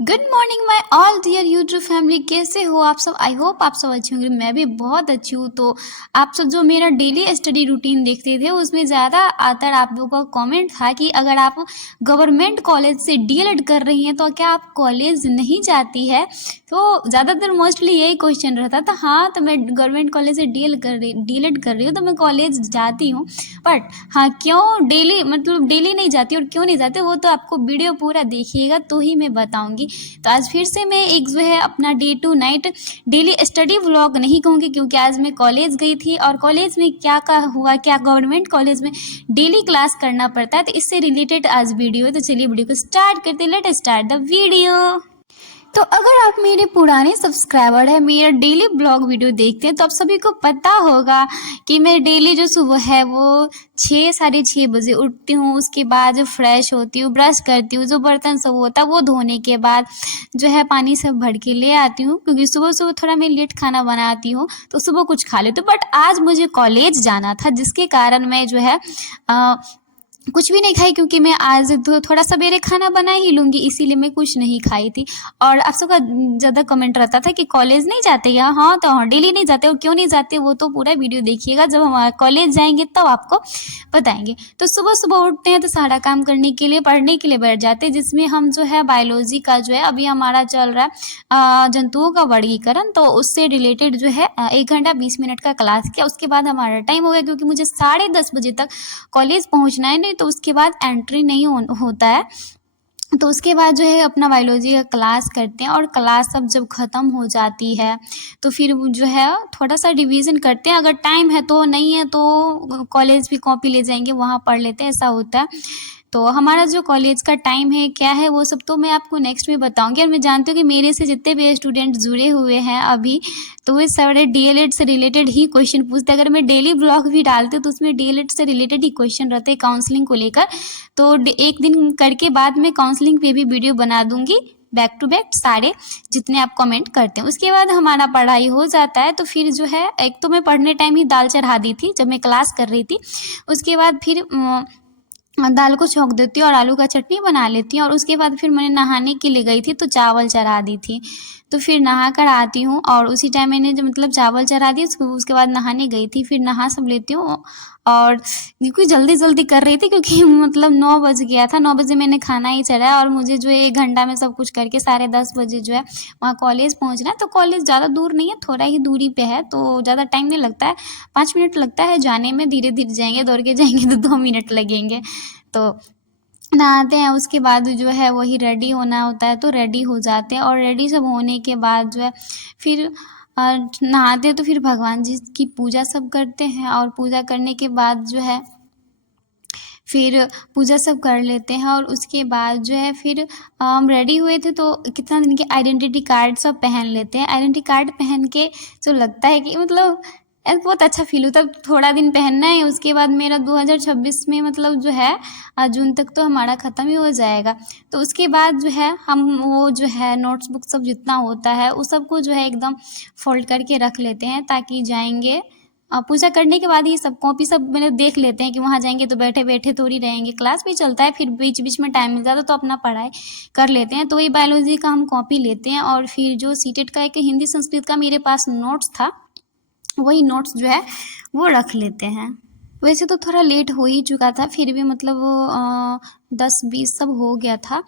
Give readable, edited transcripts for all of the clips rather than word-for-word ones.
Good morning my all dear YouTube family. कैसे हो आप सब? आई होप आप सब अच्छे होंगे। मैं भी बहुत अच्छी हूँ। तो आप सब जो मेरा डेली स्टडी रूटीन देखते थे उसमें ज़्यादातर आप लोगों का कमेंट था कि अगर आप गवर्नमेंट कॉलेज से डीएलएड कर रही हैं तो क्या आप कॉलेज नहीं जाती है? तो ज़्यादातर मोस्टली यही क्वेश्चन रहता था। हाँ, तो मैं गवर्नमेंट कॉलेज से डीएलएड कर रही हूँ तो मैं कॉलेज जाती हूँ। बट हाँ, क्यों डेली मतलब डेली नहीं जाती और क्यों नहीं जाती वो तो आपको वीडियो पूरा देखिएगा तो ही मैं बताऊँगी। तो आज फिर से मैं एक जो है अपना day to night daily study vlog नहीं कहूँगी, क्योंकि आज मैं कॉलेज गई थी और कॉलेज में क्या हुआ, क्या गवर्नमेंट कॉलेज में डेली क्लास करना पड़ता है, तो इससे रिलेटेड आज वीडियो है। तो चलिए वीडियो को स्टार्ट करते हैं। Let start the video. तो अगर आप मेरे पुराने सब्सक्राइबर हैं, मेरा डेली ब्लॉग वीडियो देखते हैं, तो आप सभी को पता होगा कि मैं डेली जो सुबह है वो 6 साढ़े 6 बजे उठती हूँ। उसके बाद जो फ्रेश होती हूँ, ब्रश करती हूँ, जो बर्तन सब होता है वो धोने के बाद जो है पानी सब भर के ले आती हूँ, क्योंकि सुबह सुबह थोड़ा मैं लेट खाना बनाती हूँ तो सुबह कुछ खा लेती हूँ। बट आज मुझे कॉलेज जाना था, जिसके कारण मैं जो है कुछ भी नहीं खाई, क्योंकि मैं आज थोड़ा सवेरे खाना बना ही लूँगी, इसीलिए मैं कुछ नहीं खाई थी। और आप सबका ज़्यादा कमेंट रहता था कि कॉलेज नहीं जाते क्या? हाँ, तो हाँ, डेली नहीं जाते। और क्यों नहीं जाते वो तो पूरा वीडियो देखिएगा, जब हम कॉलेज जाएंगे तब आपको बताएंगे। तो सुबह सुबह उठते हैं तो सारा काम करने के लिए पढ़ने के लिए बैठ जाते हैं, जिसमें हम जो है बायोलॉजी का जो है अभी हमारा चल रहा है जंतुओं का वर्गीकरण, तो उससे रिलेटेड जो है 1 घंटा 20 मिनट का क्लास किया। उसके बाद हमारा टाइम हो गया, क्योंकि मुझे 10:30 बजे तक कॉलेज पहुंचना है, नहीं तो उसके बाद एंट्री नहीं होता है। तो उसके बाद जो है अपना बायोलॉजी का क्लास करते हैं, और क्लास सब जब ख़त्म हो जाती है तो फिर जो है थोड़ा सा रिवीजन करते हैं। अगर टाइम है तो, नहीं है तो कॉलेज भी कॉपी ले जाएंगे, वहाँ पढ़ लेते हैं, ऐसा होता है। तो हमारा जो कॉलेज का टाइम है क्या है वो सब तो मैं आपको नेक्स्ट में बताऊंगी। और मैं जानती हूँ कि मेरे से जितने भी स्टूडेंट जुड़े हुए हैं अभी, तो वे सारे डीएलएड से रिलेटेड ही क्वेश्चन पूछते हैं। अगर मैं डेली ब्लॉग भी डालती हूँ तो उसमें डीएलएड से रिलेटेड ही क्वेश्चन रहते हैं काउंसलिंग को लेकर। तो एक दिन करके बाद में काउंसलिंग पे भी वीडियो बना दूंगी, बैक टू बैक सारे जितने आप कमेंट करते हैं। उसके बाद हमारा पढ़ाई हो जाता है, तो फिर जो है एक तो मैं पढ़ने टाइम ही दाल चढ़ा दी थी जब मैं क्लास कर रही थी। उसके बाद फिर दाल को छौंक देती हूँ और आलू का चटनी बना लेती हूँ। और उसके बाद फिर मैंने नहाने के लिए गई थी तो चावल चढ़ा दी थी। तो फिर नहा कर आती हूँ और उसी टाइम मैंने जो मतलब चावल चढ़ा दी, उसके बाद नहाने गई थी, फिर नहा सब लेती हूँ। और क्योंकि जल्दी जल्दी कर रही थी, क्योंकि मतलब 9 बज गया था। 9 बजे मैंने खाना ही चढ़ाया और मुझे जो है 1 घंटा में सब कुछ करके 10:30 बजे जो है वहाँ कॉलेज पहुँचना है। तो कॉलेज ज़्यादा दूर नहीं है, थोड़ा ही दूरी पे है, तो ज़्यादा टाइम नहीं लगता है। 5 मिनट लगता है जाने में, धीरे धीरे जाएंगे, दौड़ के जाएंगे तो 2 मिनट लगेंगे। तो नहाते हैं, उसके बाद जो है वही रेडी होना होता है, तो रेडी हो जाते हैं। और रेडी सब होने के बाद जो है फिर नहाते हैं, तो फिर भगवान जी की पूजा सब करते हैं। और पूजा करने के बाद जो है फिर पूजा सब कर लेते हैं। और उसके बाद जो है फिर हम रेडी हुए थे तो कितना दिन के आइडेंटिटी कार्ड सब पहन लेते हैं। आइडेंटिटी कार्ड पहन के जो लगता है कि मतलब बहुत अच्छा फील होता है। थोड़ा दिन पहनना है, उसके बाद मेरा 2026 में मतलब जो है जून तक तो हमारा ख़त्म ही हो जाएगा। तो उसके बाद जो है हम वो जो है नोट्स बुक सब जितना होता है उस सबको जो है एकदम फोल्ड करके रख लेते हैं, ताकि जाएंगे पूजा करने के बाद ये सब कॉपी सब मतलब देख लेते हैं कि वहाँ जाएंगे तो बैठे बैठे थोड़ी रहेंगे, क्लास भी चलता है, फिर बीच बीच में टाइम मिल जाता तो अपना पढ़ाई कर लेते हैं। तो वही बायोलॉजी का हम कॉपी लेते हैं। और फिर जो सीटेट का एक हिंदी संस्कृत का मेरे पास नोट्स था, वही नोट्स जो है वो रख लेते हैं। वैसे तो थोड़ा लेट हो ही चुका था, फिर भी मतलब वो 10-20 सब हो गया था।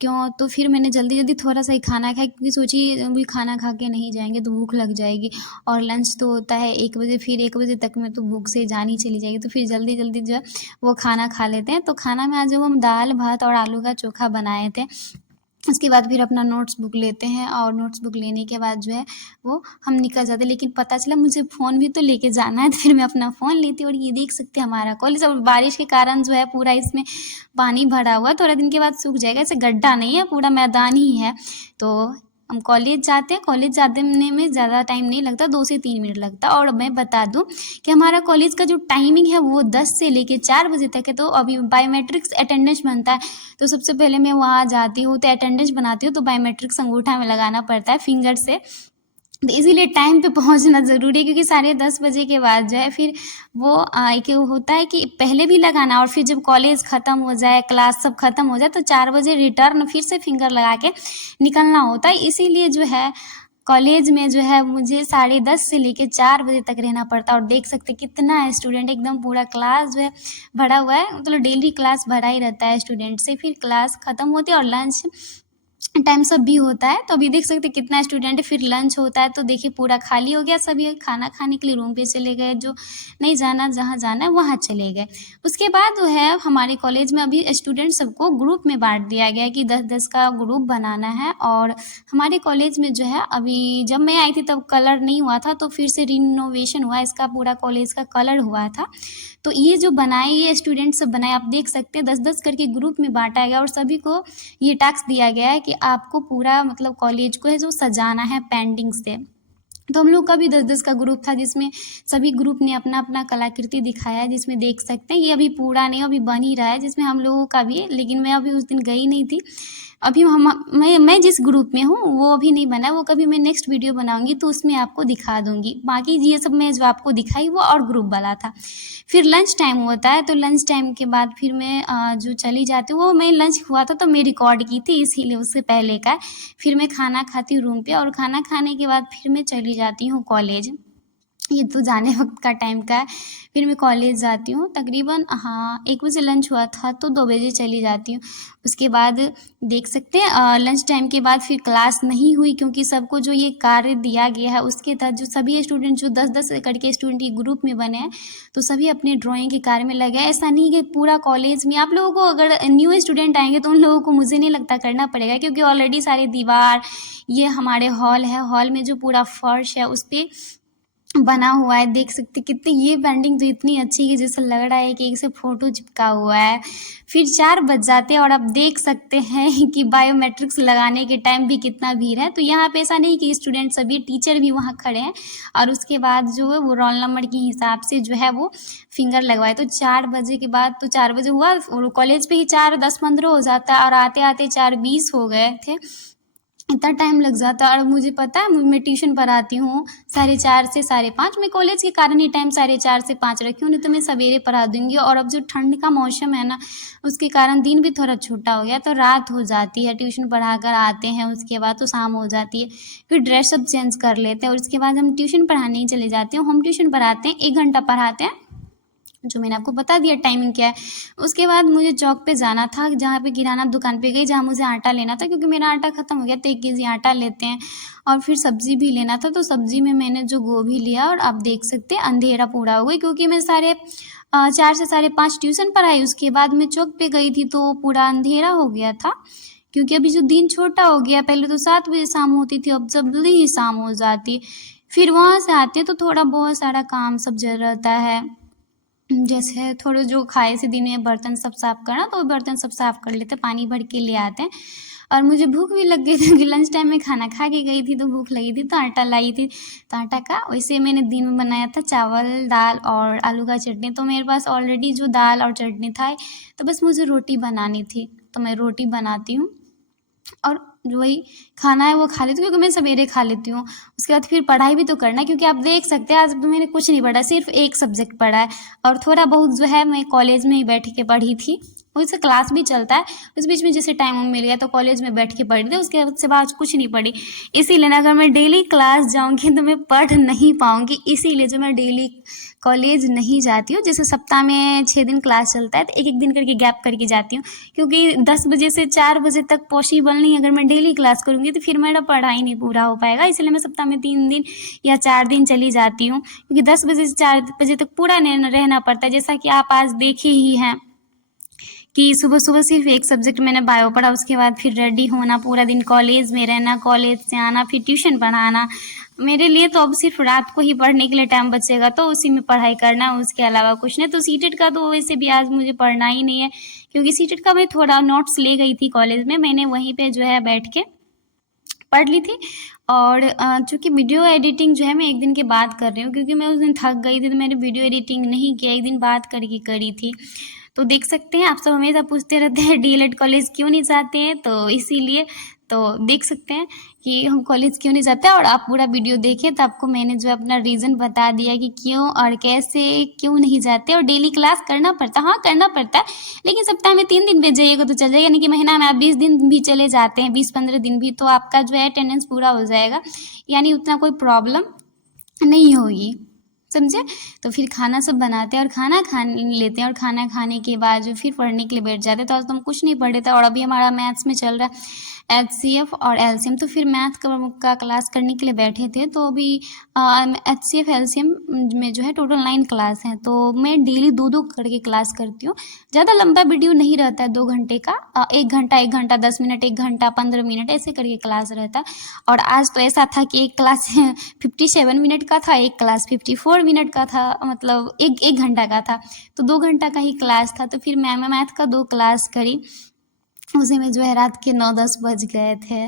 क्यों, तो फिर मैंने जल्दी जल्दी थोड़ा सा ही खाना खाया, क्योंकि सोची अभी खाना खा के नहीं जाएंगे तो भूख लग जाएगी। और लंच तो होता है 1 बजे, फिर 1 बजे तक में तो भूख से जान ही चली जाएगी। तो फिर जल्दी जल्दी जो है वो खाना खा लेते हैं। तो खाना में आज हम दाल भात और आलू का चोखा बनाए थे। उसके बाद फिर अपना नोट्स बुक लेते हैं, और नोट्स बुक लेने के बाद जो है वो हम निकल जाते हैं। लेकिन पता चला मुझे फ़ोन भी तो लेके जाना है, तो फिर मैं अपना फ़ोन लेती हूँ। और ये देख सकते हैं हमारा कॉलेज, और बारिश के कारण जो है पूरा इसमें पानी भरा हुआ है, थोड़ा दिन के बाद सूख जाएगा। ऐसे गड्ढा नहीं है, पूरा मैदान ही है। तो हम कॉलेज जाते हैं, कॉलेज जाने में ज़्यादा टाइम नहीं लगता, 2 से 3 मिनट लगता है। और मैं बता दूं कि हमारा कॉलेज का जो टाइमिंग है वो 10 से लेके 4 बजे तक है। तो अभी बायोमेट्रिक्स अटेंडेंस बनता है, तो सबसे पहले मैं वहाँ जाती हूँ, तो अटेंडेंस बनाती हूँ, तो बायोमेट्रिक्स अंगूठा में लगाना पड़ता है फिंगर से। तो इसीलिए टाइम पे पहुंचना ज़रूरी है, क्योंकि 10:30 बजे के बाद जो है फिर वो एक होता है कि पहले भी लगाना, और फिर जब कॉलेज ख़त्म हो जाए, क्लास सब ख़त्म हो जाए, तो 4 बजे रिटर्न फिर से फिंगर लगा के निकलना होता है। इसीलिए जो है कॉलेज में जो है मुझे 10:30 से लेके 4 बजे तक रहना पड़ता है। और देख सकते कितना स्टूडेंट, एकदम पूरा क्लास जो है भरा हुआ है, मतलब डेली क्लास भरा ही रहता है स्टूडेंट से। फिर क्लास ख़त्म होती है और लंच टाइम सब भी होता है, तो अभी देख सकते कितना स्टूडेंट है। फिर लंच होता है तो देखिए पूरा खाली हो गया, सभी खाना खाने के लिए रूम पे चले गए, जो नहीं जाना जहाँ जाना है वहाँ चले गए। उसके बाद जो है हमारे कॉलेज में अभी स्टूडेंट सबको ग्रुप में बांट दिया गया है कि 10-10 का ग्रुप बनाना है। और हमारे कॉलेज में जो है अभी जब मैं आई थी तब कलर नहीं हुआ था, तो फिर से रिनोवेशन हुआ, इसका पूरा कॉलेज का कलर हुआ था। तो ये जो बनाए, ये स्टूडेंट सब बनाए, आप देख सकते हैं 10-10 करके ग्रुप में बांटा गया और सभी को ये टास्क दिया गया है कि आपको पूरा मतलब कॉलेज को है जो सजाना है पेंटिंग से। तो हम लोग का भी 10-10 का ग्रुप था, जिसमें सभी ग्रुप ने अपना अपना कलाकृति दिखाया है, जिसमें देख सकते हैं ये अभी पूरा नहीं, अभी बन ही रहा है, जिसमें हम लोगों का भी है। लेकिन मैं अभी उस दिन गई नहीं थी। अभी मैं जिस ग्रुप में हूँ वो अभी नहीं बना है, वो कभी मैं नेक्स्ट वीडियो बनाऊंगी तो उसमें आपको दिखा दूंगी। बाकी ये सब मैं जो आपको दिखाई वो और ग्रुप वाला था। फिर लंच टाइम होता है, तो लंच टाइम के बाद फिर मैं जो चली जाती हूँ, वो मैं लंच हुआ था तो मैं रिकॉर्ड की थी, इसीलिए उससे पहले का। फिर मैं खाना खाती हूँ रूम पे, और खाना खाने के बाद फिर मैं चली जाती हूँ कॉलेज। ये तो जाने वक्त का टाइम का है। फिर मैं कॉलेज जाती हूँ तकरीबन, हाँ 1 बजे लंच हुआ था तो 2 बजे चली जाती हूँ। उसके बाद देख सकते हैं लंच टाइम के बाद फिर क्लास नहीं हुई, क्योंकि सबको जो ये कार्य दिया गया है उसके तहत जो सभी स्टूडेंट जो 10-10 करके स्टूडेंट के ग्रुप में बने हैं, तो सभी अपने ड्राइंग के कार्य में लगे हैं। ऐसा नहीं कि पूरा कॉलेज में आप लोगों को, अगर न्यू स्टूडेंट आएंगे तो उन लोगों को मुझे नहीं लगता करना पड़ेगा, क्योंकि ऑलरेडी सारे दीवार, ये हमारे हॉल है, हॉल में जो पूरा फर्श है उस पर बना हुआ है। देख सकते कितनी ये पेंटिंग तो इतनी अच्छी है जैसे लग रहा है कि एक से फोटो चिपका हुआ है। फिर 4 बज जाते हैं और आप देख सकते हैं कि बायोमेट्रिक्स लगाने के टाइम भी कितना भीड़ है। तो यहाँ पे ऐसा नहीं कि स्टूडेंट सभी, टीचर भी वहाँ खड़े हैं, और उसके बाद जो है वो रोल नंबर के हिसाब से जो है वो फिंगर लगवाए। तो 4 बजे के बाद, तो 4 बजे हुआ और कॉलेज पे ही 4:10-15 हो जाता है, और आते आते 4:20 हो गए थे। इतना टाइम लग जाता है। और मुझे पता है मैं ट्यूशन पढ़ाती हूँ 4:30 से 5:30। मैं कॉलेज के कारण ही टाइम 4:30 से 5 रखी हूँ, नहीं तो मैं सवेरे पढ़ा दूँगी। और अब जो ठंड का मौसम है ना, उसके कारण दिन भी थोड़ा छोटा हो गया, तो रात हो जाती है। ट्यूशन पढ़ा कर आते हैं, उसके बाद तो शाम हो जाती है। फिर ड्रेस सब चेंज कर लेते हैं और उसके बाद हम ट्यूशन पढ़ाने ही चले जाते हैं। हम ट्यूशन पढ़ाते हैं, 1 घंटा पढ़ाते हैं, जो मैंने आपको बता दिया टाइमिंग क्या है। उसके बाद मुझे चौक पे जाना था, जहाँ पे किराना दुकान पे गई, जहाँ मुझे आटा लेना था, क्योंकि मेरा आटा ख़त्म हो गया, तो 1 केजी आटा लेते हैं। और फिर सब्ज़ी भी लेना था, तो सब्ज़ी में मैंने जो गोभी लिया, और आप देख सकते हैं अंधेरा पूरा हो गया, क्योंकि मैं 4 से 5:30 ट्यूशन पढ़ाई। उसके बाद मैं चौक पे गई थी तो पूरा अंधेरा हो गया था, क्योंकि अभी जो दिन छोटा हो गया, पहले तो 7 बजे शाम होती थी, अब जल्दी ही शाम हो जाती है। फिर वहाँ से आते तो थोड़ा बहुत सारा काम सब रहता है, जैसे थोड़े जो खाए से दिन में बर्तन सब साफ़ करना, तो बर्तन सब साफ़ कर लेते, पानी भर के ले आते हैं। और मुझे भूख भी लग गई थी, क्योंकि लंच टाइम में खाना खा के गई थी तो भूख लगी थी, तो आटा लाई थी। तो आटा का वैसे मैंने दिन में बनाया था चावल, दाल और आलू का चटनी। तो मेरे पास ऑलरेडी जो दाल और चटनी था, तो बस मुझे रोटी बनानी थी, तो मैं रोटी बनाती हूँ। और जो वही खाना है वो खा लेती हूँ, क्योंकि मैं सवेरे खा लेती हूँ। उसके बाद फिर पढ़ाई भी तो करना है, क्योंकि आप देख सकते हैं आज तो मैंने कुछ नहीं पढ़ा, सिर्फ 1 सब्जेक्ट पढ़ा है। और थोड़ा बहुत जो है मैं कॉलेज में ही बैठ के पढ़ी थी, उससे क्लास भी चलता है, उस बीच में जैसे टाइम मिल गया तो कॉलेज में बैठ के पढ़ी थी। उसके बाद कुछ नहीं पढ़ी। इसीलिए अगर मैं डेली क्लास जाऊँगी तो मैं पढ़ नहीं पाऊँगी, इसीलिए जो मैं डेली कॉलेज नहीं जाती हूँ। जैसे सप्ताह में 6 दिन क्लास चलता है, तो 1-1 दिन करके गैप करके जाती हूँ, क्योंकि 10 बजे से 4 बजे तक पॉसिबल नहीं। अगर मैं डेली क्लास करूँगी तो फिर मेरा पढ़ाई नहीं पूरा हो पाएगा, इसलिए मैं सप्ताह में 3 दिन या 4 दिन चली जाती हूँ, क्योंकि 10 बजे से 4 बजे तक पूरा रहना पड़ता है। जैसा कि आप आज देखे ही हैं कि सुबह सुबह सिर्फ 1 सब्जेक्ट मैंने बायो पढ़ा, उसके बाद फिर रेडी होना, पूरा दिन कॉलेज में रहना, कॉलेज से आना, फिर ट्यूशन पढ़ाना। मेरे लिए तो अब सिर्फ रात को ही पढ़ने के लिए टाइम बचेगा, तो उसी में पढ़ाई करना, उसके अलावा कुछ नहीं। तो सीटेट का तो वैसे भी आज मुझे पढ़ना ही नहीं है, क्योंकि सीटेट का मैं थोड़ा नोट्स ले गई थी कॉलेज में, मैंने वहीं पे जो है बैठ के पढ़ ली थी। और चूँकि वीडियो एडिटिंग जो है मैं 1 दिन के बाद कर रही हूँ, क्योंकि मैं उस दिन थक गई थी, तो मैंने वीडियो एडिटिंग नहीं किया, 1 दिन बाद करके करी थी। तो देख सकते हैं आप सब हमेशा पूछते रहते हैं डीएलएड कॉलेज क्यों नहीं जाते हैं, तो इसीलिए तो देख सकते हैं कि हम कॉलेज क्यों नहीं जाते, और आप पूरा वीडियो देखें तो आपको मैंने जो अपना रीज़न बता दिया कि क्यों और कैसे क्यों नहीं जाते। और डेली क्लास करना पड़ता, हाँ करना पड़ता है, लेकिन सप्ताह में 3 दिन पे जाइएगा तो चल जाएगा, यानी कि महीना में आप 20 दिन भी चले जाते हैं, 20-15 दिन भी, तो आपका जो है अटेंडेंस पूरा हो जाएगा, यानी उतना कोई प्रॉब्लम नहीं होगी, समझे। तो फिर खाना सब बनाते हैं और खाना खा लेते हैं, और खाना खाने के बाद जो फिर पढ़ने के लिए बैठ जाते हैं। तो आज तो हम कुछ नहीं पढ़े थे, और अभी हमारा मैथ्स में चल रहा है HCF और LCM, तो फिर मैथ का क्लास करने के लिए बैठे थे। तो अभी HCF LCM में जो है टोटल 9 क्लास हैं, तो मैं डेली 2-2 करके क्लास करती हूँ। ज़्यादा लंबा वीडियो नहीं रहता है 2 घंटे का, 1 घंटा 10 मिनट, 1 घंटा 15 मिनट ऐसे करके क्लास रहता है। और आज तो ऐसा था कि एक क्लास 57 मिनट का था, एक क्लास 54 मिनट का था, मतलब एक घंटा का था, तो 2 घंटा का ही क्लास था। तो फिर मैं मैथ का 2 क्लास करी, उसी में जो है रात के 9-10 बज गए थे।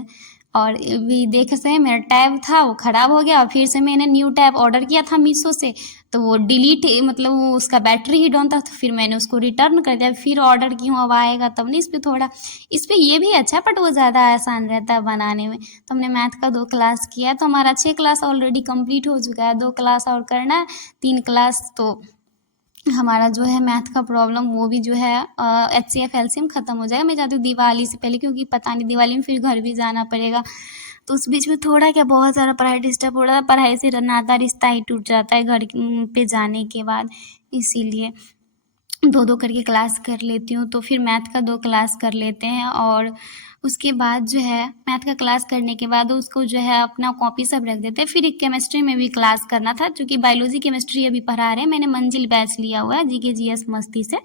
और भी देख सकते हैं मेरा टैब था वो ख़राब हो गया, और फिर से मैंने न्यू टैब ऑर्डर किया था मीशो से, तो वो डिलीट, मतलब वो उसका बैटरी ही डाउन था, तो फिर मैंने उसको रिटर्न कर दिया। फिर ऑर्डर की हूँ, अब आएगा तब नहीं। इस पर ये भी अच्छा है, बट वो ज़्यादा आसान रहता है बनाने में। तो हमने मैथ का 2 क्लास किया, तो हमारा 6 क्लास ऑलरेडी कंप्लीट हो चुका है, 2 क्लास और करना है, 3 क्लास, तो हमारा जो है मैथ का प्रॉब्लम वो भी जो है HCF LCM ख़त्म हो जाएगा। मैं चाहती हूँ दिवाली से पहले, क्योंकि पता नहीं दिवाली में फिर घर भी जाना पड़ेगा, तो उस बीच में थोड़ा क्या बहुत सारा पढ़ाई डिस्टर्ब हो रहा है, पढ़ाई से नाता रिश्ता ही टूट जाता है घर पे जाने के बाद, इसीलिए 2-2 करके क्लास कर लेती हूँ। तो फिर मैथ का 2 क्लास कर लेते हैं, और उसके बाद जो है मैथ का क्लास करने के बाद उसको जो है अपना कॉपी सब रख देते हैं। फिर एक केमिस्ट्री में भी क्लास करना था, क्योंकि बायोलॉजी केमिस्ट्री अभी पढ़ा रहे हैं, मैंने मंजिल बैच लिया हुआ है GK GS मस्ती से,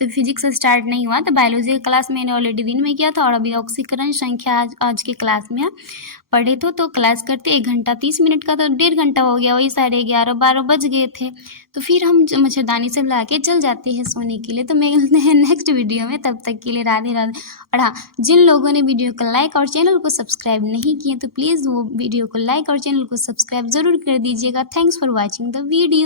तो फिजिक्स स्टार्ट नहीं हुआ। तो बायोलॉजी का क्लास मैंने ऑलरेडी दिन में किया था, और अभी ऑक्सीकरण संख्या आज के क्लास में पढ़े तो क्लास करते 1 घंटा 30 मिनट का, तो 1.5 घंटा हो गया, वही 11:30-12 बज गए थे। तो फिर हम मच्छरदानी सब ला के चल जाते हैं सोने के लिए। तो मिलते हैं नेक्स्ट वीडियो में, तब तक के लिए राधे राधे। और हाँ, जिन लोगों ने वीडियो को लाइक और चैनल को सब्सक्राइब नहीं किए, तो प्लीज़ वो वीडियो को लाइक और चैनल को सब्सक्राइब ज़रूर कर दीजिएगा। Thanks for watching the video.